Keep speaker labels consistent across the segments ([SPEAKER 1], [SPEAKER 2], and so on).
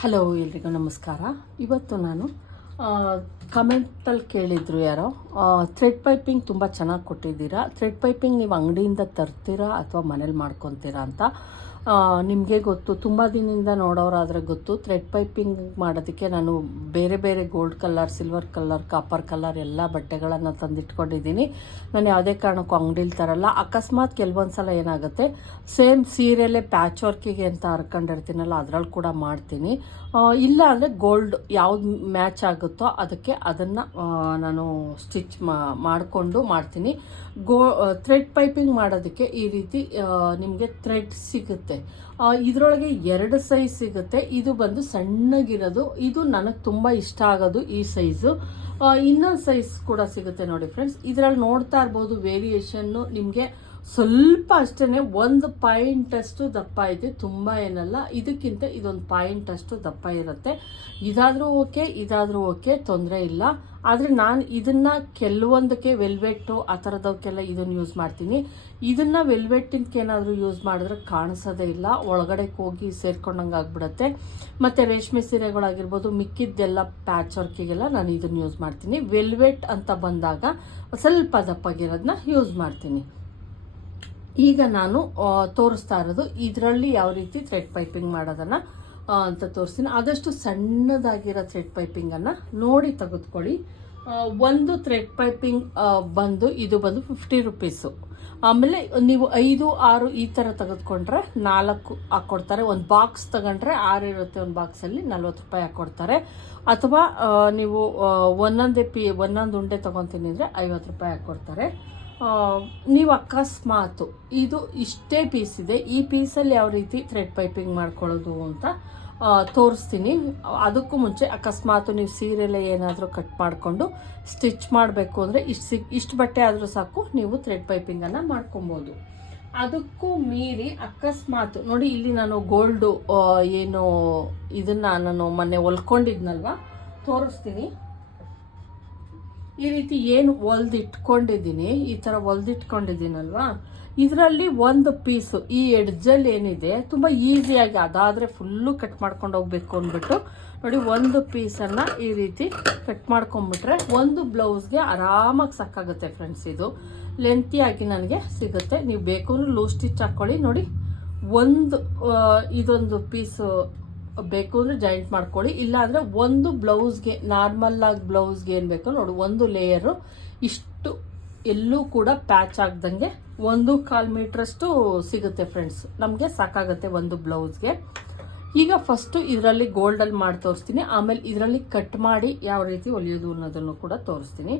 [SPEAKER 1] Hello ಎಲ್ರಿಗೂ ನಮಸ್ಕಾರ. ಇವತ್ತು ನಾನು ಕಮೆಂಟಲ್ಲಿ ಕೇಳಿದ್ರು ಯಾರೋ ಥ್ರೆಡ್ ಪೈಪಿಂಗ್ ತುಂಬ ಚೆನ್ನಾಗಿ ಕೊಟ್ಟಿದ್ದೀರಾ? ಥ್ರೆಡ್ ಪೈಪಿಂಗ್ ನೀವು ಅಂಗಡಿಯಿಂದ ತರ್ತೀರಾ ಅಥವಾ ಮನೇಲಿ ಮಾಡ್ಕೊತೀರಾ ಅಂತ? ನಿಮಗೆ ಗೊತ್ತು. ತುಂಬ ದಿನದಿಂದ ನೋಡೋರಾದರೆ ಗೊತ್ತು. ಥ್ರೆಡ್ ಪೈಪಿಂಗ್ ಮಾಡೋದಕ್ಕೆ ನಾನು ಬೇರೆ ಬೇರೆ gold colour silver colour copper colour ಎಲ್ಲ ಬಟ್ಟೆಗಳನ್ನು ತಂದಿಟ್ಕೊಂಡಿದ್ದೀನಿ. ನಾನು ಯಾವುದೇ ಕಾರಣಕ್ಕೂ ಅಂಗಡಿಲಿ ತರಲ್ಲ. ಅಕಸ್ಮಾತ್ ಕೆಲವೊಂದು ಸಲ ಏನಾಗುತ್ತೆ ಸೇಮ್ ಸೀರೆಲೆ ಪ್ಯಾಚ್ ವರ್ಕಿಗೆ ಅಂತ ಹರ್ಕೊಂಡಿರ್ತೀನಲ್ಲ ಅದರಲ್ಲಿ ಕೂಡ ಮಾಡ್ತೀನಿ. ಇಲ್ಲ ಅಂದರೆ ಗೋಲ್ಡ್ ಯಾವ್ದು ಮ್ಯಾಚ್ ಆಗುತ್ತೋ ಅದಕ್ಕೆ ಅದನ್ನು ನಾನು ಸ್ಟಿಚ್ ಮಾಡಿಕೊಂಡು ಮಾಡ್ತೀನಿ. ಗೋ ಥ್ರೆಡ್ ಪೈಪಿಂಗ್ ಮಾಡೋದಕ್ಕೆ ಈ ರೀತಿ ನಿಮಗೆ ಥ್ರೆಡ್ ಸಿಗುತ್ತೆ. ಇದರೊಳಗೆ ಎರಡು ಸೈಜ್ ಸಿಗುತ್ತೆ. ಇದು ಬಂದು ಸಣ್ಣಗಿರೋದು. ಇದು ನನಗೆ ತುಂಬ ಇಷ್ಟ ಆಗೋದು ಈ ಸೈಜು ಇನ್ನೊಂದು ಸೈಜ್ ಕೂಡ ಸಿಗುತ್ತೆ ನೋಡಿ ಫ್ರೆಂಡ್ಸ್ ಇದರಲ್ಲಿ ನೋಡ್ತಾ ಇರ್ಬೋದು ವೇರಿಯೇಷನ್ನು ನಿಮಗೆ ಸ್ವಲ್ಪ ಅಷ್ಟೇ ಒಂದು ಪಾಯಿಂಟ್ ಅಷ್ಟು ದಪ್ಪ ಇದೆ, ತುಂಬ ಏನಲ್ಲ. ಇದಕ್ಕಿಂತ ಇದೊಂದು ಪಾಯಿಂಟ್ ಅಷ್ಟು ದಪ್ಪ ಇರುತ್ತೆ. ಇದಾದರೂ ಓಕೆ ಇದಾದರೂ ಓಕೆ ತೊಂದರೆ ಇಲ್ಲ. ಆದರೆ ನಾನು ಇದನ್ನು ಕೆಲವೊಂದಕ್ಕೆ ವೆಲ್ವೆಟ್ಟು ಆ ಥರದವಕ್ಕೆಲ್ಲ ಇದನ್ನು ಯೂಸ್ ಮಾಡ್ತೀನಿ. ಇದನ್ನು ವೆಲ್ವೆಟ್ಟಿನ್ಗೆ ಏನಾದರೂ ಯೂಸ್ ಮಾಡಿದ್ರೆ ಕಾಣಿಸೋದೇ ಇಲ್ಲ. ಒಳಗಡೆ ಹೋಗಿ ಸೇರ್ಕೊಂಡಂಗೆ ಆಗ್ಬಿಡುತ್ತೆ. ಮತ್ತು ರೇಷ್ಮೆ ಸೀರೆಗಳಾಗಿರ್ಬೋದು, ಮಿಕ್ಕಿದ್ದೆಲ್ಲ ಪ್ಯಾಚ್ ವರ್ಕಿಗೆಲ್ಲ ನಾನು ಇದನ್ನು ಯೂಸ್ ಮಾಡ್ತೀನಿ. ವೆಲ್ವೆಟ್ ಅಂತ ಬಂದಾಗ ಸ್ವಲ್ಪ ದಪ್ಪಾಗಿರೋದನ್ನ ಯೂಸ್ ಮಾಡ್ತೀನಿ. ಈಗ ನಾನು ತೋರಿಸ್ತಾ ಇರೋದು ಇದರಲ್ಲಿ ಯಾವ ರೀತಿ ಥ್ರೆಡ್ ಪೈಪಿಂಗ್ ಮಾಡೋದನ್ನ ಅಂತ ತೋರಿಸ್ತೀನಿ. ಆದಷ್ಟು ಸಣ್ಣದಾಗಿರೋ ಥ್ರೆಡ್ ಪೈಪಿಂಗನ್ನು ನೋಡಿ ತೆಗೆದುಕೊಳ್ಳಿ. ಒಂದು ಥ್ರೆಡ್ ಪೈಪಿಂಗ್ ಬಂದು ಇದು ಬಂದು ಫಿಫ್ಟಿ ರುಪೀಸು ಆಮೇಲೆ ನೀವು ಐದು, ಆರು ಈ ಥರ ತೆಗೆದುಕೊಂಡ್ರೆ ನಾಲ್ಕು ಹಾಕ್ಕೊಡ್ತಾರೆ ಒಂದು ಬಾಕ್ಸ್ ತಗೊಂಡ್ರೆ ಆರು ಇರುತ್ತೆ, ಒಂದು ಬಾಕ್ಸಲ್ಲಿ ನಲ್ವತ್ತು ರೂಪಾಯಿ ಹಾಕ್ಕೊಡ್ತಾರೆ ಅಥವಾ ನೀವು ಒಂದೊಂದೇ ಪಿ, ಒಂದೊಂದು ಉಂಡೆ ತೊಗೊತೀನಿ ಅಂದರೆ ಐವತ್ತು ರೂಪಾಯಿ ಹಾಕ್ಕೊಡ್ತಾರೆ ನೀವು ಅಕಸ್ಮಾತು ಇದು ಇಷ್ಟೇ ಪೀಸ್ ಇದೆ ಈ ಪೀಸಲ್ಲಿ ಯಾವ ರೀತಿ ಥ್ರೆಡ್ ಪೈಪಿಂಗ್ ಮಾಡ್ಕೊಳ್ಳೋದು ಅಂತ ತೋರಿಸ್ತೀನಿ. ಅದಕ್ಕೂ ಮುಂಚೆ ಅಕಸ್ಮಾತು ನೀವು ಸೀರೆಲ್ಲ ಏನಾದರೂ ಕಟ್ ಮಾಡಿಕೊಂಡು ಸ್ಟಿಚ್ ಮಾಡಬೇಕು ಅಂದರೆ ಇಷ್ಟು ಸಿಕ್ ಇಷ್ಟು ಬಟ್ಟೆ ಆದರೂ ಸಾಕು, ನೀವು ಥ್ರೆಡ್ ಪೈಪಿಂಗನ್ನು ಮಾಡ್ಕೊಬೋದು. ಅದಕ್ಕೂ ಮೀರಿ ಅಕಸ್ಮಾತ್, ನೋಡಿ ಇಲ್ಲಿ ನಾನು ಗೋಲ್ಡು ಏನು ಇದನ್ನು ನಾನು ಮೊನ್ನೆ ಹೊಲ್ಕೊಂಡಿದ್ನಲ್ವ, ತೋರಿಸ್ತೀನಿ. ಈ ರೀತಿ ಏನು ಹೊಲ್ದಿಟ್ಕೊಂಡಿದ್ದೀನಿ ಈ ಥರ ಹೊಲ್ದಿಟ್ಕೊಂಡಿದ್ದೀನಲ್ವಾ ಇದರಲ್ಲಿ ಒಂದು ಪೀಸು ಈ ಎಡ್ಜಲ್ಲಿ ಏನಿದೆ, ತುಂಬ ಈಸಿಯಾಗಿ ಅದಾದರೆ ಫುಲ್ಲು ಕಟ್ ಮಾಡ್ಕೊಂಡು ಹೋಗ್ಬೇಕು ಅಂದ್ಬಿಟ್ಟು, ನೋಡಿ ಒಂದು ಪೀಸನ್ನು ಈ ರೀತಿ ಕಟ್ ಮಾಡ್ಕೊಂಬಿಟ್ರೆ ಒಂದು ಬ್ಲೌಸ್ಗೆ ಆರಾಮಾಗಿ ಸಾಕಾಗುತ್ತೆ ಫ್ರೆಂಡ್ಸ್ ಇದು. ಲೆಂತಿಯಾಗಿ ನನಗೆ ಸಿಗುತ್ತೆ. ನೀವು ಬೇಕು ಲೂಸ್ ಸ್ಟಿಚ್ ಹಾಕ್ಕೊಳ್ಳಿ ನೋಡಿ, ಒಂದು ಇದೊಂದು ಪೀಸು ಬೇಕು ಅಂದರೆ ಜಾಯಿಂಟ್ ಮಾಡ್ಕೊಳ್ಳಿ. ಇಲ್ಲ ಅಂದರೆ ಒಂದು ಬ್ಲೌಸ್ಗೆ ನಾರ್ಮಲ್ ಆಗಿ ಬ್ಲೌಸ್ಗೆ ಏನು ಬೇಕೋ ನೋಡಿ, ಒಂದು ಲೇಯರು ಇಷ್ಟು ಎಲ್ಲೂ ಕೂಡ ಪ್ಯಾಚ್ ಆಗ್ದಂಗೆ ಒಂದು ಕಾಲು ಮೀಟ್ರಷ್ಟು ಸಿಗುತ್ತೆ ಫ್ರೆಂಡ್ಸ್ ನಮಗೆ ಸಾಕಾಗುತ್ತೆ ಒಂದು ಬ್ಲೌಸ್ಗೆ. ಈಗ ಫಸ್ಟು ಇದರಲ್ಲಿ ಗೋಲ್ಡಲ್ಲಿ ಮಾಡಿ ತೋರಿಸ್ತೀನಿ. ಆಮೇಲೆ ಇದರಲ್ಲಿ ಕಟ್ ಮಾಡಿ ಯಾವ ರೀತಿ ಹೊಲಿಯೋದು ಅನ್ನೋದನ್ನು ಕೂಡ ತೋರಿಸ್ತೀನಿ.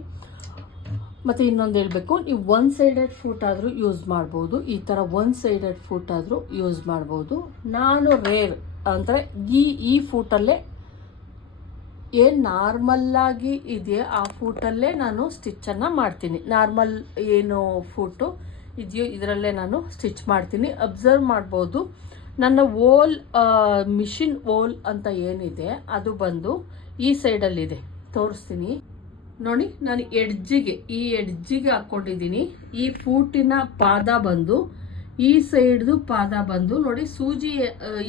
[SPEAKER 1] ಮತ್ತು ಇನ್ನೊಂದು ಹೇಳಬೇಕು, ನೀವು ಒನ್ ಸೈಡೆಡ್ ಫುಟ್ ಆದರೂ ಯೂಸ್ ಮಾಡ್ಬೋದು. ಈ ಥರ ಒನ್ ಸೈಡೆಡ್ ಫುಟ್ ಆದರೂ ಯೂಸ್ ಮಾಡ್ಬೋದು. ನಾನು ರೇರ್ ಅಂದರೆ ಈ ಈ ಫೂಟಲ್ಲೇ ಏನು ನಾರ್ಮಲ್ಲಾಗಿ ಇದೆಯೋ ಆ ಫೂಟಲ್ಲೇ ನಾನು ಸ್ಟಿಚ್ಚನ್ನು ಮಾಡ್ತೀನಿ. ನಾರ್ಮಲ್ ಏನು ಫೂಟು ಇದೆಯೋ ಇದರಲ್ಲೇ ನಾನು ಸ್ಟಿಚ್ ಮಾಡ್ತೀನಿ. ಅಬ್ಸರ್ವ್ ಮಾಡ್ಬೋದು. ನನ್ನ ಓಲ್ ಮಿಷಿನ್ ಓಲ್ ಅಂತ ಏನಿದೆ, ಅದು ಬಂದು ಈ ಸೈಡಲ್ಲಿದೆ. ತೋರಿಸ್ತೀನಿ. ನೋಡಿ, ನಾನು ಎಡ್ಜಿಗೆ ಈ ಎಡ್ಜಿಗೆ ಹಾಕ್ಕೊಂಡಿದ್ದೀನಿ ಈ ಫೂಟಿನ ಪಾದ ಬಂದು ಈ ಸೈಡ್ದು ಪಾದ ಬಂದು ನೋಡಿ ಸೂಜಿ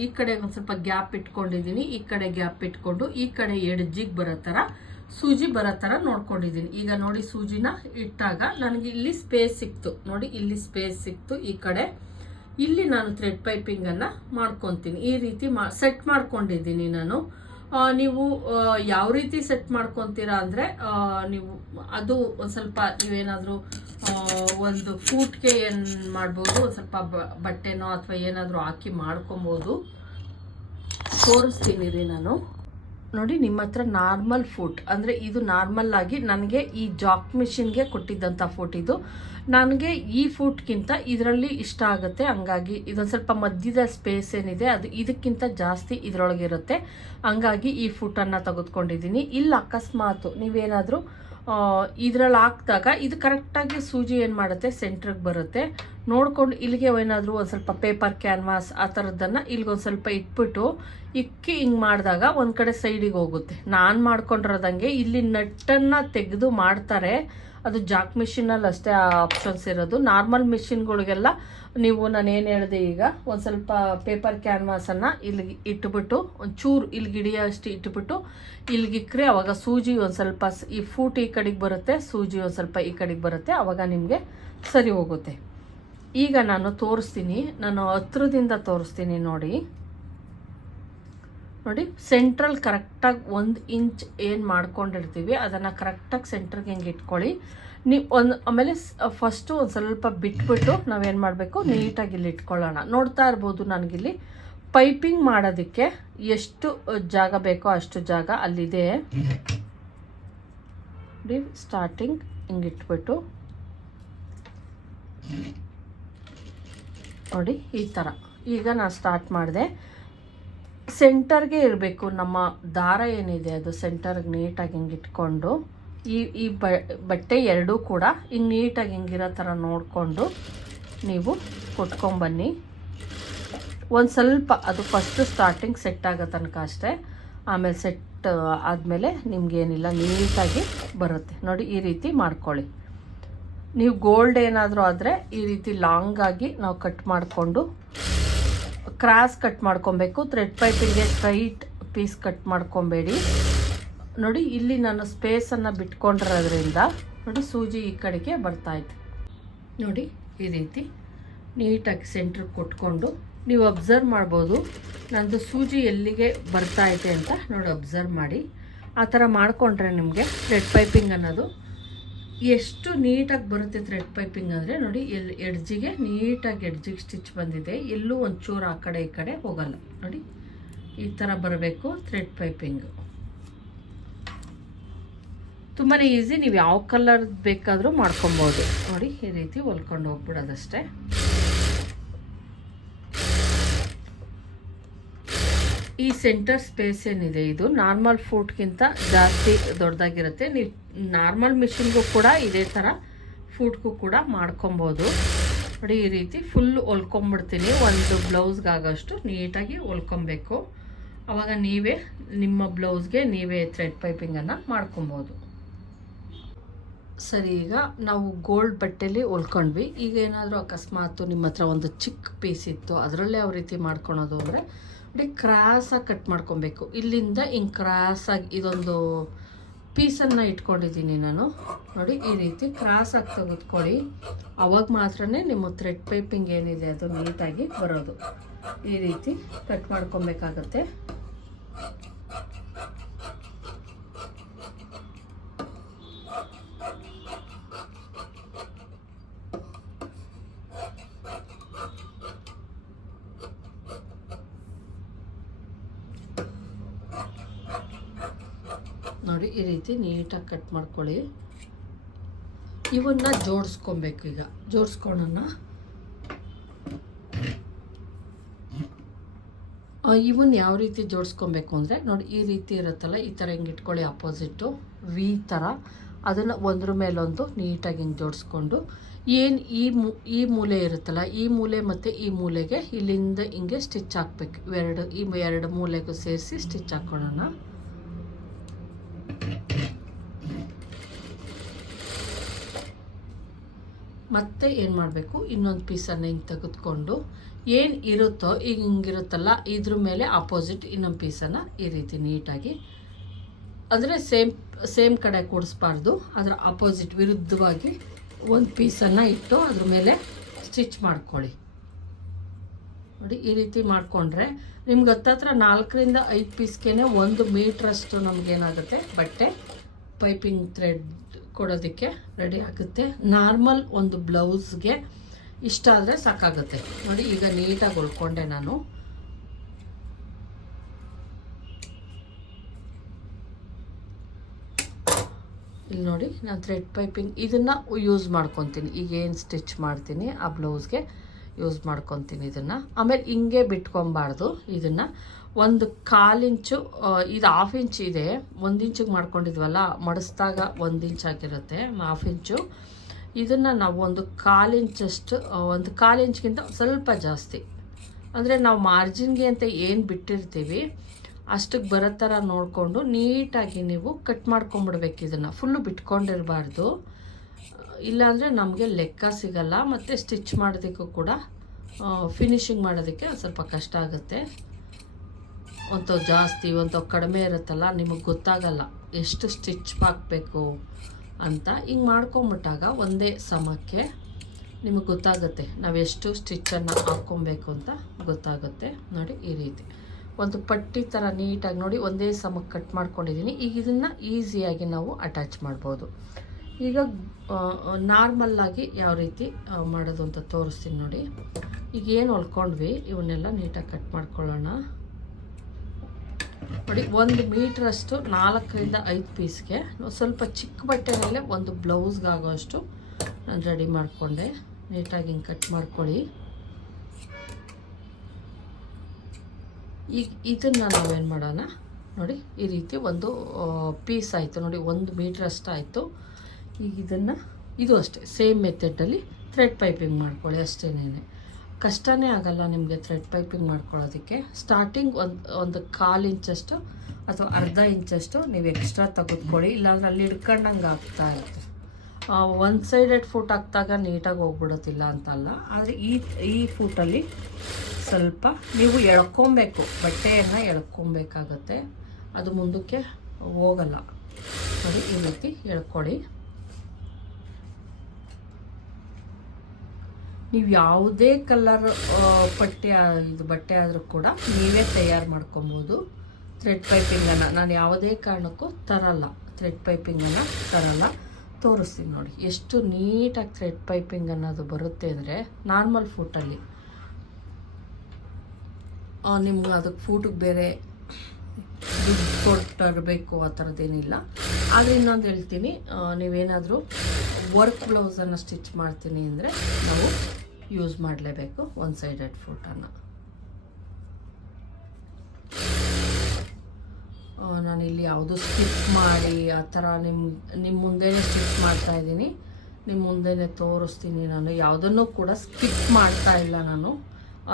[SPEAKER 1] ಈ ಕಡೆ ಒಂದು ಸ್ವಲ್ಪ ಗ್ಯಾಪ್ ಇಟ್ಕೊಂಡಿದ್ದೀನಿ. ಈ ಕಡೆ ಗ್ಯಾಪ್ ಇಟ್ಕೊಂಡು ಈ ಕಡೆ ಎಡ್ಜಿಗೆ ಬರೋ ಥರ ಸೂಜಿ ಬರೋ ಥರ ನೋಡ್ಕೊಂಡಿದ್ದೀನಿ. ಈಗ ನೋಡಿ ಸೂಜಿನ ಇಟ್ಟಾಗ ನನಗೆ ಇಲ್ಲಿ ಸ್ಪೇಸ್ ಸಿಕ್ತು. ನೋಡಿ ಇಲ್ಲಿ ಸ್ಪೇಸ್ ಸಿಕ್ತು ಈ ಕಡೆ. ಇಲ್ಲಿ ನಾನು ಥ್ರೆಡ್ ಪೈಪಿಂಗನ್ನು ಮಾಡ್ಕೊತೀನಿ. ಈ ರೀತಿ ಮಾ ಸೆಟ್ ಮಾಡ್ಕೊಂಡಿದ್ದೀನಿ ನಾನು. ನೀವು ಯಾವ ರೀತಿ ಸೆಟ್ ಮಾಡ್ಕೊತೀರಾ ಅಂದರೆ ನೀವು, ಅದು ಒಂದು ಸ್ವಲ್ಪ ನೀವೇನಾದರೂ ಒಂದು ಫೂಟ್ಗೆ ಏನು ಮಾಡ್ಬೋದು, ಒಂದು ಸ್ವಲ್ಪ ಬಟ್ಟೆನೋ ಅಥವಾ ಏನಾದರೂ ಹಾಕಿ ಮಾಡ್ಕೊಬೋದು. ತೋರಿಸ್ತೀನಿ ರೀ ನಾನು. ನೋಡಿ, ನಿಮ್ಮ ಹತ್ರ ನಾರ್ಮಲ್ ಫುಟ್ ಅಂದರೆ ಇದು ನಾರ್ಮಲ್ ಆಗಿ ನನಗೆ ಈ ಜಾಕ್ ಮಿಷಿನ್ಗೆ ಕೊಟ್ಟಿದ್ದಂಥ ಫುಟ್ ಇದು. ನನಗೆ ಈ ಫುಟ್ಗಿಂತ ಇದರಲ್ಲಿ ಇಷ್ಟ ಆಗುತ್ತೆ. ಹಂಗಾಗಿ ಇದೊಂದು ಸ್ವಲ್ಪ ಮಧ್ಯದ ಸ್ಪೇಸ್ ಏನಿದೆ, ಅದು ಇದಕ್ಕಿಂತ ಜಾಸ್ತಿ ಇದರೊಳಗೆ ಇರುತ್ತೆ ಹಂಗಾಗಿ ಈ ಫುಟನ್ನು ತೆಗೆದುಕೊಂಡಿದ್ದೀನಿ. ಇಲ್ಲ, ಅಕಸ್ಮಾತು ನೀವೇನಾದರೂ ಇದರಲ್ಲಿ ಹಾಕಿದಾಗ ಇದು ಕರೆಕ್ಟಾಗಿ ಸೂಜಿ ಏನು ಮಾಡುತ್ತೆ? ಸೆಂಟ್ರಿಗೆ ಬರುತ್ತೆ. ನೋಡ್ಕೊಂಡು ಇಲ್ಲಿಗೆ ಏನಾದರೂ ಒಂದು ಸ್ವಲ್ಪ ಪೇಪರ್ ಕ್ಯಾನ್ವಾಸ್ ಆ ಥರದ್ದನ್ನು ಇಲ್ಲಿಗೊಂದು ಸ್ವಲ್ಪ ಇಟ್ಬಿಟ್ಟು ಇಕ್ಕಿ ಹಿಂಗೆ ಮಾಡಿದಾಗ ಒಂದು ಕಡೆ ಸೈಡಿಗೆ ಹೋಗುತ್ತೆ. ನಾನು ಮಾಡ್ಕೊಂಡಿರೋದಂಗೆ ಇಲ್ಲಿ ನಟ್ಟನ್ನು ತೆಗೆದು ಮಾಡ್ತಾರೆ. ಅದು ಜಾಕ್ ಮಿಷಿನಲ್ಲಿ ಅಷ್ಟೇ ಆ ಆಪ್ಷನ್ಸ್ ಇರೋದು. ನಾರ್ಮಲ್ ಮಿಷಿನ್ಗಳಿಗೆಲ್ಲ ನೀವು ನಾನು ಏನು ಹೇಳಿದೆ ಈಗ, ಒಂದು ಸ್ವಲ್ಪ ಪೇಪರ್ ಕ್ಯಾನ್ವಾಸನ್ನು ಇಲ್ಲಿಗೆ ಇಟ್ಬಿಟ್ಟು ಒಂಚೂರು ಇಲ್ಲಿಗೆ ಹಿಡಿಯೋಷ್ಟು ಇಟ್ಬಿಟ್ಟು ಇಲ್ಲಿಗಿಕ್ಕರೆ ಅವಾಗ ಸೂಜಿ ಒಂದು ಸ್ವಲ್ಪ ಈ ಫೂಟ್ ಈ ಕಡೆಗೆ ಬರುತ್ತೆ, ಸೂಜಿ ಒಂದು ಸ್ವಲ್ಪ ಈ ಕಡೆಗೆ ಬರುತ್ತೆ, ಅವಾಗ ನಿಮಗೆ ಸರಿ ಹೋಗುತ್ತೆ. ಈಗ ನಾನು ತೋರಿಸ್ತೀನಿ, ನಾನು ಹತ್ರದಿಂದ ತೋರಿಸ್ತೀನಿ ನೋಡಿ. ನೋಡಿ ಸೆಂಟ್ರಲ್ ಕರೆಕ್ಟಾಗಿ ಒಂದು ಇಂಚ್ ಏನು ಮಾಡ್ಕೊಂಡಿರ್ತೀವಿ, ಅದನ್ನು ಕರೆಕ್ಟಾಗಿ ಸೆಂಟ್ರಿಗೆ ಹಿಂಗೆ ಇಟ್ಕೊಳ್ಳಿ. ನೀವು ಒಂದು, ಆಮೇಲೆ ಫಸ್ಟು ಒಂದು ಸ್ವಲ್ಪ ಬಿಟ್ಬಿಟ್ಟು ನಾವೇನು ಮಾಡಬೇಕು, ನೀಟಾಗಿ ಇಲ್ಲಿ ಇಟ್ಕೊಳ್ಳೋಣ. ನೋಡ್ತಾ ಇರ್ಬೋದು ನನಗಿಲ್ಲಿ. ಪೈಪಿಂಗ್ ಮಾಡೋದಕ್ಕೆ ಎಷ್ಟು ಜಾಗ ಬೇಕೋ ಅಷ್ಟು ಜಾಗ ಅಲ್ಲಿದೆ. ಸ್ಟಾರ್ಟಿಂಗ್ ಹಿಂಗೆ ಇಟ್ಬಿಟ್ಟು. ನೋಡಿ, ಈ ಥರ ಈಗ ನಾನು ಸ್ಟಾರ್ಟ್ ಮಾಡಿದೆ. ಸೆಂಟರ್ಗೆ ಇರಬೇಕು. ನಮ್ಮ ದಾರ ಏನಿದೆ ಅದು ಸೆಂಟರ್ಗೆ ನೀಟಾಗಿ ಹಿಂಗೆ ಇಟ್ಕೊಂಡು, ಈ ಈ ಬಟ್ಟೆ ಎರಡೂ ಕೂಡ ಹಿಂಗೆ ನೀಟಾಗಿ ಹಿಂಗಿರೋ ಥರ ನೋಡಿಕೊಂಡು ನೀವು ಕೊಟ್ಕೊಂಬನ್ನಿ. ಒಂದು ಸ್ವಲ್ಪ, ಅದು ಫಸ್ಟು ಸ್ಟಾರ್ಟಿಂಗ್ ಸೆಟ್ ಆಗೋ ತನಕ ಅಷ್ಟೇ. ಆಮೇಲೆ ಸೆಟ್ ಆದಮೇಲೆ ನಿಮಗೇನಿಲ್ಲ ನೀಟಾಗಿ ಬರುತ್ತೆ. ನೋಡಿ, ಈ ರೀತಿ ಮಾಡ್ಕೊಳ್ಳಿ. ನೀವು ಗೋಲ್ಡ್ ಏನಾದರೂ ಆದರೆ ಈ ರೀತಿ ಲಾಂಗಾಗಿ ನಾವು ಕಟ್ ಮಾಡಿಕೊಂಡು ಕ್ರಾಸ್ ಕಟ್ ಮಾಡ್ಕೊಬೇಕು ಥ್ರೆಡ್ ಪೈಪಿಗೆ ಸ್ಟ್ರೈಟ್ ಪೀಸ್ ಕಟ್ ಮಾಡ್ಕೊಬೇಡಿ. ನೋಡಿ, ಇಲ್ಲಿ ನಾನು ಸ್ಪೇಸನ್ನು ಬಿಟ್ಕೊಂಡಿರೋದ್ರಿಂದ ನೋಡಿ, ಸೂಜಿ ಈ ಕಡೆಗೆ ಬರ್ತಾ ಇದೆ. ನೋಡಿ, ಈ ರೀತಿ ನೀಟಾಗಿ ಸೆಂಟ್ರ್ ಕೊಟ್ಕೊಂಡು ನೀವು ಅಬ್ಸರ್ವ್ ಮಾಡ್ಬೋದು. ನಂದು ಸೂಜಿ ಎಲ್ಲಿಗೆ ಬರ್ತಾ ಇದೆ ಅಂತ ನೋಡಿ ಅಬ್ಸರ್ವ್ ಮಾಡಿ. ಆ ಥರ ಮಾಡಿಕೊಂಡ್ರೆ ನಿಮಗೆ ಥ್ರೆಡ್ ಪೈಪಿಂಗ್ ಅನ್ನೋದು ಎಷ್ಟು ನೀಟಾಗಿ ಬರುತ್ತೆ ಥ್ರೆಡ್ ಪೈಪಿಂಗ್ ಅಂದರೆ ನೋಡಿ ಎಲ್ಲಿ ಎಡ್ಜಿಗೆ ನೀಟಾಗಿ ಎಡ್ಜಿಗೆ ಸ್ಟಿಚ್ ಬಂದಿದೆ. ಎಲ್ಲೂ ಒಂಚೂರು ಆ ಕಡೆ ಈ ಕಡೆ ಹೋಗಲ್ಲ. ನೋಡಿ, ಈ ಥರ ಬರಬೇಕು ಥ್ರೆಡ್ ಪೈಪಿಂಗ್ ತುಂಬಾ ಈಸಿ ನೀವು ಯಾವ ಕಲರ್ ಬೇಕಾದರೂ ಮಾಡ್ಕೊಬೋದು. ನೋಡಿ, ಈ ರೀತಿ ಹೊಲ್ಕೊಂಡು ಹೋಗ್ಬಿಡೋದಷ್ಟೇ. ಈ ಸೆಂಟರ್ ಸ್ಪೇಸ್ ಏನಿದೆ ಇದು? ನಾರ್ಮಲ್ ಫೂಟ್ಗಿಂತ ಜಾಸ್ತಿ ದೊಡ್ಡದಾಗಿರುತ್ತೆ. ನೀವು ನಾರ್ಮಲ್ ಮಿಷಿನ್ಗೂ ಕೂಡ ಇದೇ ಥರ ಫೂಟ್ಗೂ ಕೂಡ ಮಾಡ್ಕೊಬೋದು. ನೋಡಿ, ಈ ರೀತಿ ಫುಲ್ ಹೊಲ್ಕೊಂಬಿಡ್ತೀನಿ. ಒಂದು ಬ್ಲೌಸ್ಗಾಗೋಷ್ಟು ನೀಟಾಗಿ ಹೊಲ್ಕೊಬೇಕು. ಆವಾಗ ನೀವೇ ನಿಮ್ಮ ಬ್ಲೌಸ್ಗೆ ನೀವೇ ಥ್ರೆಡ್ ಪೈಪಿಂಗನ್ನು ಮಾಡ್ಕೊಬೋದು. ಸರಿ, ಈಗ ನಾವು ಗೋಲ್ಡ್ ಬಟ್ಟೆಲಿ ಹೊಲ್ಕೊಂಡ್ವಿ. ಈಗ ಏನಾದರೂ ಅಕಸ್ಮಾತು ನಿಮ್ಮ ಹತ್ರ ಒಂದು ಚಿಕ್ಕ ಪೀಸ್ ಇತ್ತು. ಅದರಲ್ಲೇ ಯಾವ ರೀತಿ ಮಾಡ್ಕೊಳೋದು ಅಂದರೆ ನೋಡಿ ಕ್ರಾಸಾಗಿ ಕಟ್ ಮಾಡ್ಕೊಬೇಕು. ಇಲ್ಲಿಂದ ಹಿಂಗೆ ಕ್ರಾಸಾಗಿ ಇದೊಂದು ಪೀಸನ್ನು ಇಟ್ಕೊಂಡಿದ್ದೀನಿ ನಾನು. ನೋಡಿ, ಈ ರೀತಿ ಕ್ರಾಸಾಗಿ ತೆಗೆದುಕೊಳ್ಳಿ. ಅವಾಗ ಮಾತ್ರ ನಿಮ್ಮ ಥ್ರೆಡ್ ಪೈಪಿಂಗ್ ಏನಿದೆ ಅದು ನೀಟಾಗಿ ಬರೋದು. ಈ ರೀತಿ ಕಟ್ ಮಾಡ್ಕೊಬೇಕಾಗತ್ತೆ ನೋಡಿ ಈ ರೀತಿ ನೀಟಾಗಿ ಕಟ್ ಮಾಡ್ಕೊಳ್ಳಿ. ಇವನ್ನ ಜೋಡಿಸ್ಕೊಬೇಕು ಈಗ. ಜೋಡಿಸ್ಕೊಳ್ಳೋಣ ಇವನ್ನ ಯಾವ ರೀತಿ ಜೋಡಿಸ್ಕೊಬೇಕು ಅಂದರೆ, ನೋಡಿ, ಈ ರೀತಿ ಇರುತ್ತಲ್ಲ, ಈ ಥರ ಹಿಂಗೆ ಇಟ್ಕೊಳ್ಳಿ ಅಪೋಸಿಟ್ಟು ವಿ ಥರ. ಅದನ್ನು ಒಂದ್ರ ಮೇಲೊಂದು ನೀಟಾಗಿ ಹಿಂಗೆ ಜೋಡಿಸ್ಕೊಂಡು, ಏನು ಈ ಮೂ, ಈ ಮೂಲೆ ಇರುತ್ತಲ್ಲ, ಈ ಮೂಲೆ ಮತ್ತು ಈ ಮೂಲೆಗೆ ಇಲ್ಲಿಂದ ಹಿಂಗೆ ಸ್ಟಿಚ್ ಹಾಕ್ಬೇಕು. ಎರಡು, ಈ ಎರಡು ಮೂಲೆಗೂ ಸೇರಿಸಿ ಸ್ಟಿಚ್ ಹಾಕ್ಕೊಳ್ಳೋಣ. ಮತ್ತೆ ಏನು ಮಾಡಬೇಕು? ಇನ್ನೊಂದು ಪೀಸನ್ನು ಹಿಂಗೆ ತೆಗೆದುಕೊಂಡು ಏನು ಇರುತ್ತೋ ಈಗ ಹಿಂಗಿರುತ್ತಲ್ಲ, ಇದ್ರ ಮೇಲೆ ಅಪೋಸಿಟ್ ಇನ್ನೊಂದು ಪೀಸನ್ನು ಈ ರೀತಿ ನೀಟಾಗಿ ಅಂದರೆ ಸೇಮ್ ಸೇಮ್ ಕಡೆ ಕೂಡಿಸ್ಬಾರ್ದು. ಅದರ ಅಪೋಸಿಟ್ ವಿರುದ್ಧವಾಗಿ ಒಂದು ಪೀಸನ್ನು ಇಟ್ಟು ಅದ್ರ ಮೇಲೆ ಸ್ಟಿಚ್ ಮಾಡ್ಕೊಳ್ಳಿ. ನೋಡಿ ಈ ರೀತಿ ಮಾಡಿಕೊಂಡ್ರೆ ನಿಮ್ಗೆ ಹತ್ತತ್ರ ನಾಲ್ಕರಿಂದ ಐದು ಪೀಸ್ಗೆ ಒಂದು ಮೀಟ್ರಷ್ಟು ನಮಗೇನಾಗುತ್ತೆ? ಬಟ್ಟೆ, ಪೈಪಿಂಗ್ ಥ್ರೆಡ್ ಕೊಡೋದಕ್ಕೆ ರೆಡಿ ಆಗುತ್ತೆ. ನಾರ್ಮಲ್ ಒಂದು ಬ್ಲೌಸ್ಗೆ ಇಷ್ಟ ಆದರೆ ಸಾಕಾಗುತ್ತೆ. ನೋಡಿ ಈಗ ನೀಟಾಗಿ ಉಳ್ಕೊಂಡೆ ನಾನು. ಇಲ್ಲಿ ನೋಡಿ, ನಾನು ಥ್ರೆಡ್ ಪೈಪಿಂಗ್ ಇದನ್ನು ಯೂಸ್ ಮಾಡ್ಕೊತೀನಿ. ಈಗ ಏನು ಸ್ಟಿಚ್ ಮಾಡ್ತೀನಿ? ಆ ಬ್ಲೌಸ್ಗೆ ಯೂಸ್ ಮಾಡ್ಕೊತೀನಿ ಇದನ್ನು. ಆಮೇಲೆ ಹಿಂಗೆ ಬಿಟ್ಕೊಬಾರ್ದು ಇದನ್ನು. ಒಂದು ಕಾಲಿಂಚು ಇದು ಹಾಫ್ ಇಂಚ್ ಇದೆ. ಒಂದು ಇಂಚಿಗೆ ಮಾಡ್ಕೊಂಡಿದ್ವಲ್ಲ, ಮಡಿಸ್ದಾಗ ಒಂದು ಇಂಚ್ ಆಗಿರುತ್ತೆ ಹಾಫ್ ಇಂಚು ಇದನ್ನು ನಾವು ಒಂದು ಕಾಲು ಇಂಚಷ್ಟು ಒಂದು ಕಾಲು ಇಂಚ್ಗಿಂತ ಸ್ವಲ್ಪ ಜಾಸ್ತಿ. ಅಂದರೆ ನಾವು ಮಾರ್ಜಿನ್ಗೆ ಅಂತ ಏನು ಬಿಟ್ಟಿರ್ತೀವಿ ಅಷ್ಟಕ್ಕೆ ಬರೋ ಥರ ನೋಡಿಕೊಂಡು ನೀಟಾಗಿ ನೀವು ಕಟ್ ಮಾಡ್ಕೊಂಬಿಡ್ಬೇಕು ಇದನ್ನು. ಫುಲ್ಲು ಬಿಟ್ಕೊಂಡಿರಬಾರ್ದು. ಇಲ್ಲಾಂದರೆ ನಮಗೆ ಲೆಕ್ಕ ಸಿಗಲ್ಲ, ಮತ್ತು ಸ್ಟಿಚ್ ಮಾಡೋದಕ್ಕೂ ಕೂಡ ಫಿನಿಶಿಂಗ್ ಮಾಡೋದಕ್ಕೆ ಸ್ವಲ್ಪ ಕಷ್ಟ ಆಗುತ್ತೆ. ಒಂದು ಜಾಸ್ತಿ ಒಂದು ಕಡಿಮೆ ಇರುತ್ತಲ್ಲ, ನಿಮಗೆ ಗೊತ್ತಾಗಲ್ಲ ಎಷ್ಟು ಸ್ಟಿಚ್ ಹಾಕಬೇಕು ಅಂತ. ಹಿಂಗೆ ಮಾಡ್ಕೊಂಬಿಟ್ಟಾಗ ಒಂದೇ ಸಮಕ್ಕೆ ನಿಮಗೆ ಗೊತ್ತಾಗುತ್ತೆ ನಾವು ಎಷ್ಟು ಸ್ಟಿಚ್ಚನ್ನು ಹಾಕ್ಕೊಬೇಕು ಅಂತ ಗೊತ್ತಾಗುತ್ತೆ. ನೋಡಿ ಈ ರೀತಿ. ಒಂದು ಪಟ್ಟಿ ಥರ ನೀಟಾಗಿ ನೋಡಿ ಒಂದೇ ಸಮಕ್ಕೆ ಕಟ್ ಮಾಡ್ಕೊಂಡಿದ್ದೀನಿ ಈಗ ಇದನ್ನು ಈಸಿಯಾಗಿ ನಾವು ಅಟ್ಯಾಚ್ ಮಾಡ್ಬೋದು. ಈಗ ನಾರ್ಮಲ್ಲಾಗಿ ಯಾವ ರೀತಿ ಮಾಡೋದು ಅಂತ ತೋರಿಸ್ತೀನಿ ನೋಡಿ. ಈಗ ಏನು ಹೊಲ್ಕೊಂಡ್ವಿ, ಇವನ್ನೆಲ್ಲ ನೀಟಾಗಿ ಕಟ್ ಮಾಡ್ಕೊಳ್ಳೋಣ. ನೋಡಿ, ಒಂದು ಮೀಟ್ರಷ್ಟು ನಾಲ್ಕರಿಂದ ಐದು ಪೀಸ್ಗೆ ಸ್ವಲ್ಪ ಚಿಕ್ಕ ಬಟ್ಟೆ ಮೇಲೆ ಒಂದು ಬ್ಲೌಸ್ಗಾಗೋಷ್ಟು ನಾನು ರೆಡಿ ಮಾಡಿಕೊಂಡೆ. ನೀಟಾಗಿ ಹಿಂಗೆ ಕಟ್ ಮಾಡ್ಕೊಳ್ಳಿ. ಈಗ ಇದನ್ನು ನಾವೇನು ಮಾಡೋಣ? ನೋಡಿ, ಈ ರೀತಿ ಒಂದು ಪೀಸ್ ಆಯಿತು. ನೋಡಿ, ಒಂದು ಮೀಟ್ರಷ್ಟು ಆಯಿತು ಈಗ ಇದನ್ನು ಇದು ಅಷ್ಟೇ ಸೇಮ್ ಮೆಥಡಲ್ಲಿ ಥ್ರೆಡ್ ಪೈಪಿಂಗ್ ಮಾಡ್ಕೊಳ್ಳಿ ಅಷ್ಟೇನೇ ಕಷ್ಟನೇ ಆಗಲ್ಲ ನಿಮಗೆ ಥ್ರೆಡ್ ಪೈಪಿಂಗ್ ಮಾಡ್ಕೊಳ್ಳೋದಕ್ಕೆ. ಸ್ಟಾರ್ಟಿಂಗ್ ಒಂದು ಒಂದು ಕಾಲು ಇಂಚಷ್ಟು ಅಥವಾ ಅರ್ಧ ಇಂಚಷ್ಟು ನೀವು ಎಕ್ಸ್ಟ್ರಾ ತೆಗೆದುಕೊಳ್ಳಿ, ಇಲ್ಲಾಂದ್ರೆ ಅಲ್ಲಿ ಹಿಡ್ಕೊಂಡಂಗೆ ಆಗ್ತಾ ಇರುತ್ತೆ. ಒನ್ ಸೈಡೆಡ್ ಫುಟ್ ಹಾಕ್ದಾಗ ನೀಟಾಗಿ ಹೋಗ್ಬಿಡೋದಿಲ್ಲ ಅಂತಲ್ಲ, ಆದರೆ ಈ ಈ ಫುಟಲ್ಲಿ ಸ್ವಲ್ಪ ನೀವು ಎಳ್ಕೊಬೇಕು, ಬಟ್ಟೆಯನ್ನು ಎಳ್ಕೊಬೇಕಾಗತ್ತೆ. ಅದು ಮುಂದಕ್ಕೆ ಹೋಗಲ್ಲ. ನೋಡಿ ಈ ರೀತಿ ಎಳ್ಕೊಡಿ ನೀವು ಯಾವುದೇ ಕಲರ್ ಪಟ್ಟೆ ಇದು ಬಟ್ಟೆ ಆದರೂ ಕೂಡ ನೀವೇ ತಯಾರು ಮಾಡ್ಕೊಬೋದು. ಥ್ರೆಡ್ ಪೈಪಿಂಗನ್ನು ನಾನು ಯಾವುದೇ ಕಾರಣಕ್ಕೂ ತರಲ್ಲ. ಥ್ರೆಡ್ ಪೈಪಿಂಗನ್ನು ತರಲ್ಲ. ತೋರಿಸ್ತೀನಿ ನೋಡಿ, ಎಷ್ಟು ನೀಟಾಗಿ ಥ್ರೆಡ್ ಪೈಪಿಂಗ್ ಅನ್ನೋದು ಬರುತ್ತೆ ಅಂದರೆ ನಾರ್ಮಲ್ ಫೂಟಲ್ಲಿ ನಿಮ್ಗೆ ಅದಕ್ಕೆ ಫೂಟಿಗೆ ಬೇರೆ ದುಡ್ಡು ಕೊಟ್ಟು ತರಬೇಕು ಆ ಥರದ್ದೇನಿಲ್ಲ ಆದರೆ ಇನ್ನೊಂದು ಹೇಳ್ತೀನಿ ನೀವೇನಾದರೂ ವರ್ಕ್ ಬ್ಲೌಸನ್ನು ಸ್ಟಿಚ್ ಮಾಡ್ತೀನಿ ಅಂದರೆ ನಾವು ಯೂಸ್ ಮಾಡಲೇಬೇಕು ಒನ್ ಸೈಡೆಡ್ ಫೋಟೋನ ನಾನು ಇಲ್ಲಿ ಯಾವುದು ಸ್ಟಿಚ್ ಮಾಡಿ, ಆ ಥರ ನಿಮ್ಮ ನಿಮ್ಮ ಮುಂದೆನೇ ಸ್ಟಿಚ್ ಮಾಡ್ತಾ ಇದ್ದೀನಿ. ನಿಮ್ಮ ಮುಂದೆನೇ ತೋರಿಸ್ತೀನಿ ನಾನು. ಯಾವುದನ್ನು ಕೂಡ ಸ್ಕಿಪ್ ಮಾಡ್ತಾ ಇಲ್ಲ ನಾನು.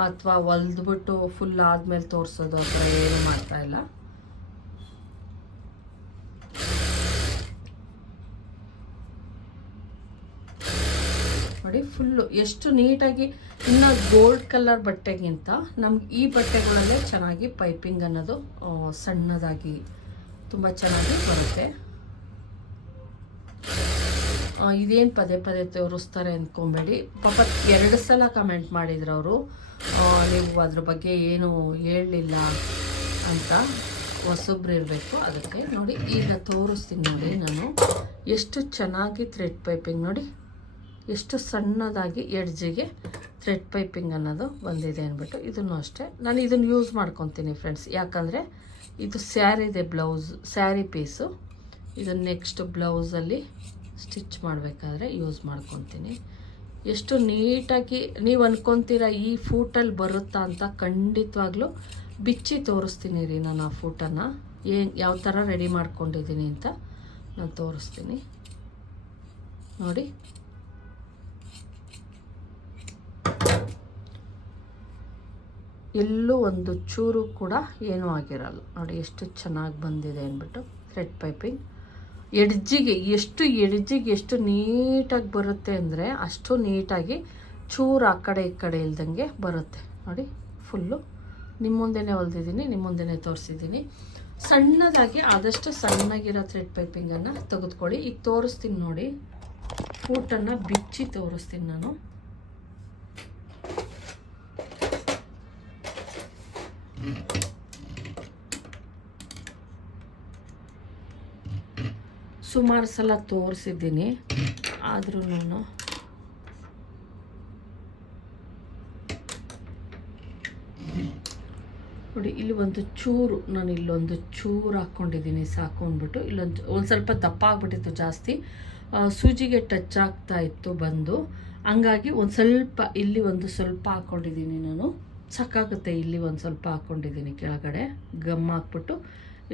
[SPEAKER 1] ಅಥವಾ ಹೊಲ್ದ್ಬಿಟ್ಟು ಫುಲ್ ಆದಮೇಲೆ ತೋರಿಸೋದು ಆ ಥರ ಏನು ಮಾಡ್ತಾ ಇಲ್ಲ ನೋಡಿ ಫುಲ್ಲು ಎಷ್ಟು ನೀಟಾಗಿ, ಇನ್ನು ಗೋಲ್ಡ್ ಕಲರ್ ಬಟ್ಟೆಗಿಂತ ನಮ್ಗೆ ಈ ಬಟ್ಟೆಗಳಲ್ಲೇ ಚೆನ್ನಾಗಿ ಪೈಪಿಂಗ್ ಅನ್ನೋದು ಸಣ್ಣದಾಗಿ ತುಂಬ ಚೆನ್ನಾಗಿ ಬರುತ್ತೆ. ಇದೇನು ಪದೇ ಪದೇ ತೋರಿಸ್ತಾರೆ ಅಂದ್ಕೊಬೇಡಿ ಪಾಪ ಎರಡು ಸಲ ಕಮೆಂಟ್ ಮಾಡಿದ್ರು ಅವರು. ನೀವು ಅದ್ರ ಬಗ್ಗೆ ಏನು ಹೇಳಲಿಲ್ಲ ಅಂತ ಹೊಸೊಬ್ರು ಇರಬೇಕು. ಅದಕ್ಕೆ ನೋಡಿ, ಈಗ ತೋರಿಸ್ತೀನಿ ನೋಡಿ ನಾನು. ಎಷ್ಟು ಚೆನ್ನಾಗಿ ಥ್ರೆಡ್ ಪೈಪಿಂಗ್ ನೋಡಿ. ಎಷ್ಟು ಸಣ್ಣದಾಗಿ ಎಡ್ಜಿಗೆ ಥ್ರೆಡ್ ಪೈಪಿಂಗ್ ಅನ್ನೋದು ಬಂದಿದೆ ಅಂದ್ಬಿಟ್ಟು ಇದನ್ನು ಅಷ್ಟೇ. ನಾನು ಇದನ್ನು ಯೂಸ್ ಮಾಡ್ಕೊತೀನಿ ಫ್ರೆಂಡ್ಸ್ ಯಾಕಂದರೆ ಇದು ಸ್ಯಾರಿದೆ ಬ್ಲೌಸ್ ಸ್ಯಾರಿ ಪೀಸು ಇದನ್ನು ನೆಕ್ಸ್ಟ್ ಬ್ಲೌಸಲ್ಲಿ ಸ್ಟಿಚ್ ಮಾಡಬೇಕಾದ್ರೆ ಯೂಸ್ ಮಾಡ್ಕೊತೀನಿ. ಎಷ್ಟು ನೀಟಾಗಿ ನೀವು ಅನ್ಕೊತೀರ ಈ ಫೂಟಲ್ಲಿ ಬರುತ್ತಾ ಅಂತ ಖಂಡಿತವಾಗ್ಲೂ ಬಿಚ್ಚಿ ತೋರಿಸ್ತೀನಿ ರೀ ನಾನು ಆ ಫೂಟನ್ನು. ಏನು ಯಾವ ಥರ ರೆಡಿ ಮಾಡ್ಕೊಂಡಿದ್ದೀನಿ ಅಂತ ನಾನು ತೋರಿಸ್ತೀನಿ. ನೋಡಿ. ಎಲ್ಲೂ ಒಂದು ಚೂರು ಕೂಡ ಏನೂ ಆಗಿರಲ್ಲ. ನೋಡಿ ಎಷ್ಟು ಚೆನ್ನಾಗಿ ಬಂದಿದೆ ಅಂದ್ಬಿಟ್ಟು ಥ್ರೆಡ್ ಪೈಪಿಂಗ್ ಎಡ್ಜಿಗೆ ಎಷ್ಟು ಎಡ್ಜಿಗೆ ಎಷ್ಟು ನೀಟಾಗಿ ಬರುತ್ತೆ ಅಂದರೆ ಅಷ್ಟು ನೀಟಾಗಿ ಚೂರು ಆ ಕಡೆ ಈ ಕಡೆ ಇಲ್ದಂಗೆ ಬರುತ್ತೆ. ನೋಡಿ, ಫುಲ್ಲು. ನಿಮ್ಮ ಮುಂದೆನೇ ಹೊಲ್ದಿದ್ದೀನಿ ನಿಮ್ಮ ಮುಂದೆನೇ ತೋರಿಸಿದ್ದೀನಿ. ಸಣ್ಣದಾಗಿ ಆದಷ್ಟು ಸಣ್ಣಗಿರೋ ಥ್ರೆಡ್ ಪೈಪಿಂಗನ್ನು ತೆಗೆದುಕೊಳ್ಳಿ. ಈಗ ತೋರಿಸ್ತೀನಿ ನೋಡಿ ಫೂಟನ್ನು ಬಿಚ್ಚಿ ತೋರಿಸ್ತೀನಿ ನಾನು. ಸುಮಾರು ಸಲ ತೋರಿಸಿದ್ದೀನಿ. ಆದರೂ ನಾನು ನೋಡಿ, ಇಲ್ಲಿ ಒಂದು ಚೂರು, ನಾನು ಇಲ್ಲೊಂದು ಚೂರು ಹಾಕ್ಕೊಂಡಿದ್ದೀನಿ, ಸಾಕು ಅಂದ್ಬಿಟ್ಟು. ಇಲ್ಲೊಂದು, ಒಂದು ಸ್ವಲ್ಪ ದಪ್ಪ ಆಗ್ಬಿಟ್ಟಿತ್ತು ಜಾಸ್ತಿ ಸೂಜಿಗೆ ಟಚ್ ಆಗ್ತಾ ಇತ್ತು ಬಂದು. ಹಂಗಾಗಿ ಒಂದು ಸ್ವಲ್ಪ, ಇಲ್ಲಿ ಒಂದು ಸ್ವಲ್ಪ ಹಾಕ್ಕೊಂಡಿದ್ದೀನಿ ನಾನು. ಸಾಕಾಗುತ್ತೆ, ಇಲ್ಲಿ ಒಂದು ಸ್ವಲ್ಪ ಹಾಕ್ಕೊಂಡಿದ್ದೀನಿ ಕೆಳಗಡೆ. ಗಮ್ ಹಾಕ್ಬಿಟ್ಟು.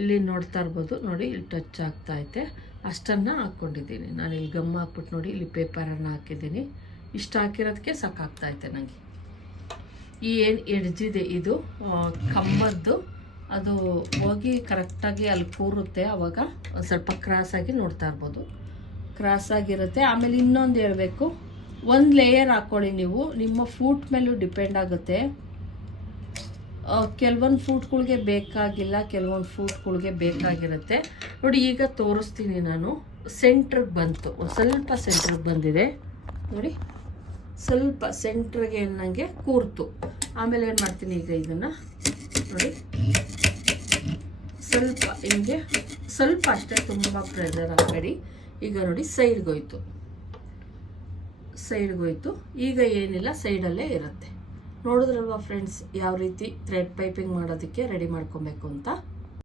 [SPEAKER 1] ಇಲ್ಲಿ ನೋಡ್ತಾ ಇರ್ಬೋದು. ನೋಡಿ, ಇಲ್ಲಿ ಟಚ್ ಆಗ್ತಾ ಐತೆ. ಅಷ್ಟನ್ನು ಹಾಕ್ಕೊಂಡಿದ್ದೀನಿ. ನಾನು ಇಲ್ಲಿ ಗಮ್ ಹಾಕ್ಬಿಟ್ಟು ನೋಡಿ, ಇಲ್ಲಿ ಪೇಪರನ್ನು ಹಾಕಿದ್ದೀನಿ. ಇಷ್ಟು ಹಾಕಿರೋದಕ್ಕೆ ಸಾಕಾಗ್ತಾ ಐತೆ ನನಗೆ ಈ ಏನು ಎಡ್ಜಿದೆ ಇದು ಕಂಬದ್ದು ಅದು ಹೋಗಿ ಕರೆಕ್ಟಾಗಿ ಅಲ್ಲಿ ಕೂರುತ್ತೆ. ಆವಾಗ ಸ್ವಲ್ಪ ಕ್ರಾಸಾಗಿ ನೋಡ್ತಾ ಇರ್ಬೋದು. ಕ್ರಾಸ್ ಆಗಿರುತ್ತೆ. ಆಮೇಲೆ ಇನ್ನೊಂದು ಹೇಳಬೇಕು. ಒಂದು ಲೇಯರ್ ಹಾಕ್ಕೊಳ್ಳಿ ನೀವು. ನಿಮ್ಮ ಫೂಟ್ ಮೇಲೂ ಡಿಪೆಂಡ್ ಆಗುತ್ತೆ. ಕೆಲವೊಂದು ಫ್ರೂಟ್ಗಳಿಗೆ ಬೇಕಾಗಿಲ್ಲ, ಕೆಲವೊಂದು ಫ್ರೂಟ್ಗಳಿಗೆ ಬೇಕಾಗಿರುತ್ತೆ. ನೋಡಿ, ಈಗ ತೋರಿಸ್ತೀನಿ ನಾನು. ಸೆಂಟ್ರಿಗೆ ಬಂತು. ಸ್ವಲ್ಪ ಸೆಂಟ್ರಿಗೆ ಬಂದಿದೆ. ನೋಡಿ, ಸ್ವಲ್ಪ ಸೆಂಟ್ರಿಗೆ ನನಗೆ ಕೂರ್ತು. ಆಮೇಲೆ ಏನು ಮಾಡ್ತೀನಿ ಈಗ ಇದನ್ನು? ನೋಡಿ, ಸ್ವಲ್ಪ ಹಿಂಗೆ, ಸ್ವಲ್ಪ ಅಷ್ಟೇ ತುಂಬ ಪ್ರೆಷರ್ ಹಾಕಬೇಡಿ. ಈಗ ನೋಡಿ ಸೈಡ್ಗೋಯ್ತು ಸೈಡ್ಗೋಯ್ತು ಈಗ ಏನಿಲ್ಲ ಸೈಡಲ್ಲೇ ಇರುತ್ತೆ. ನೋಡಿದ್ರಲ್ವಾ ಫ್ರೆಂಡ್ಸ್ ಯಾವ ರೀತಿ ಥ್ರೆಡ್ ಪೈಪಿಂಗ್ ಮಾಡೋದಕ್ಕೆ ರೆಡಿ ಮಾಡ್ಕೊಬೇಕು ಅಂತ.